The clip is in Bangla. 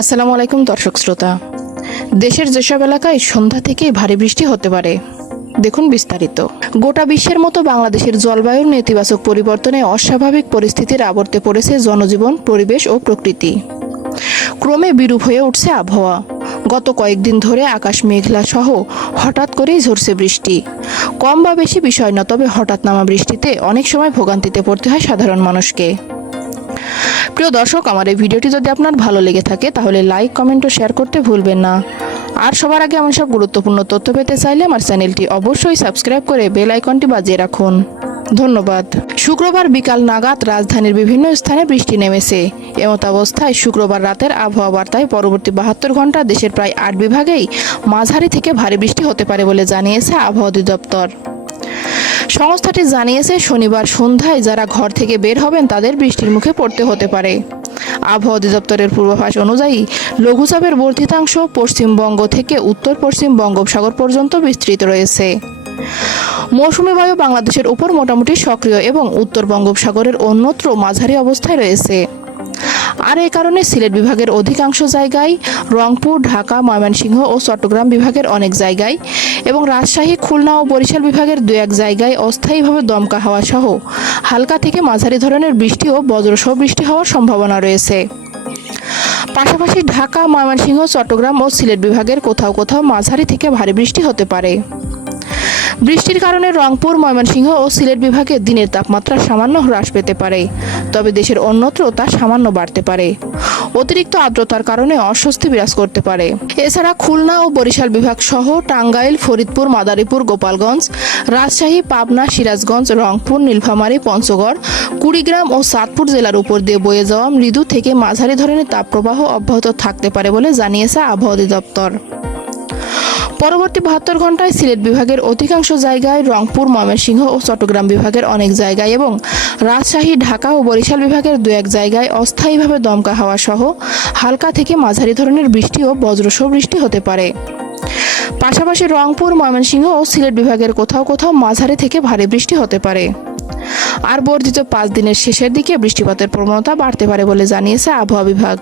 আসসালামু আলাইকুম দর্শক শ্রোতা। দেশের যেসব এলাকায় সন্ধ্যা থেকেই ভারী বৃষ্টি হতে পারে, দেখুন বিস্তারিত। গোটা বিশ্বের মতো বাংলাদেশের জলবায়ুর নেতিবাচক পরিবর্তনে অস্বাভাবিক পরিস্থিতির আবর্তে পড়েছে জনজীবন, পরিবেশ ও প্রকৃতি। ক্রমে বিরূপ হয়ে উঠছে আবহাওয়া। গত কয়েকদিন ধরে আকাশ মেঘলা সহ হঠাৎ করেই ঝরছে বৃষ্টি। কম বা বেশি বিষয় না, তবে হঠাৎ নামা বৃষ্টিতে অনেক সময় ভোগান্তিতে পড়তে হয় সাধারণ মানুষকে। প্রিয় দর্শক, আমার এই ভিডিওটি যদি আপনার ভালো লেগে থাকে তাহলে লাইক, কমেন্ট ও শেয়ার করতে ভুলবেন না। আর সবার আগে এমন সব গুরুত্বপূর্ণ তথ্য পেতে চাইলে আমার চ্যানেলটি অবশ্যই সাবস্ক্রাইব করে বেল আইকনটি বাজিয়ে রাখুন। ধন্যবাদ। শুক্রবার বিকাল নাগাদ রাজধানীর বিভিন্ন স্থানে বৃষ্টি নেমেছে। এমত অবস্থায় শুক্রবার রাতের আবহাওয়া বার্তায় পরবর্তী 72 ঘন্টা দেশের প্রায় 8 বিভাগেই মাঝারি থেকে ভারী বৃষ্টি হতে পারে বলে জানিয়েছে আবহাওয়া অধিদপ্তর। সংস্থাটি জানিয়েছে, শনিবার সন্ধ্যায় যারা ঘর থেকে বের হবেন তাদের বৃষ্টির মুখে পড়তে হতে পারে। আবহাওয়া অধিদপ্তরের পূর্বাভাস অনুযায়ী লঘুচাপের বর্ধিতাংশ পশ্চিমবঙ্গ থেকে উত্তর পশ্চিম বঙ্গোপসাগর পর্যন্ত বিস্তৃত রয়েছে। মৌসুমী বায়ু বাংলাদেশের উপর মোটামুটি সক্রিয় এবং উত্তর বঙ্গোপসাগরের অন্যত্র মাঝারি অবস্থায় রয়েছে। আর এই কারণে সিলেট বিভাগের অধিকাংশ জায়গায়, রংপুর, ঢাকা, ময়মনসিংহ ও চট্টগ্রাম বিভাগের অনেক জায়গায় এবং রাজশাহী, খুলনা ও বরিশাল বিভাগের 2-1 জায়গায় অস্থায়ীভাবে দমকা হাওয়া সহ হালকা থেকে মাঝারি ধরনের বৃষ্টি ও বজ্রসহ বৃষ্টি হওয়ার সম্ভাবনা রয়েছে। পাশাপাশি ঢাকা, ময়মনসিংহ, চট্টগ্রাম ও সিলেট বিভাগের কোথাও কোথাও মাঝারি থেকে ভারী বৃষ্টি হতে পারে। বৃষ্টির কারণে রংপুর, ময়মনসিংহ ও সিলেট বিভাগে দিনের তাপমাত্রা সামান্য হ্রাস পেতে পারে, তবে দেশের অন্যত্র তা সামান্য বাড়তে পারে। অতিরিক্ত আর্দ্রতার কারণে অস্বস্তি বিরাজ করতে পারে। এছাড়া খুলনা ও বরিশাল বিভাগ সহ টাঙ্গাইল, ফরিদপুর, মাদারীপুর, গোপালগঞ্জ, রাজশাহী, পাবনা, সিরাজগঞ্জ, রংপুর, নীলফামারী, পঞ্চগড়, কুড়িগ্রাম ও চাঁদপুর জেলার উপর দিয়ে বয়ে যাওয়া মৃদু থেকে মাঝারি ধরনের তাপপ্রবাহ অব্যাহত থাকতে পারে বলে জানিয়েছে আবহাওয়া অধিদপ্তর। পরবর্তী 72 ঘন্টায় সিলেট বিভাগের অধিকাংশ জায়গায়, রংপুর, ময়মনসিংহ ও চট্টগ্রাম বিভাগের অনেক জায়গায় এবং রাজশাহী, ঢাকা ও বরিশাল বিভাগের 2-1 জায়গায় অস্থায়ীভাবে দমকা হাওয়া সহ হালকা থেকে মাঝারি ধরনের বৃষ্টি ও বজ্রসহ বৃষ্টি হতে পারে। পাশাপাশি রংপুর, ময়মনসিংহ ও সিলেট বিভাগের কোথাও কোথাও মাঝারি থেকে ভারী বৃষ্টি হতে পারে। আর বর্ধিত 5 দিনের শেষের দিকে বৃষ্টিপাতের প্রবণতা বাড়তে পারে বলে জানিয়েছে আবহাওয়া বিভাগ।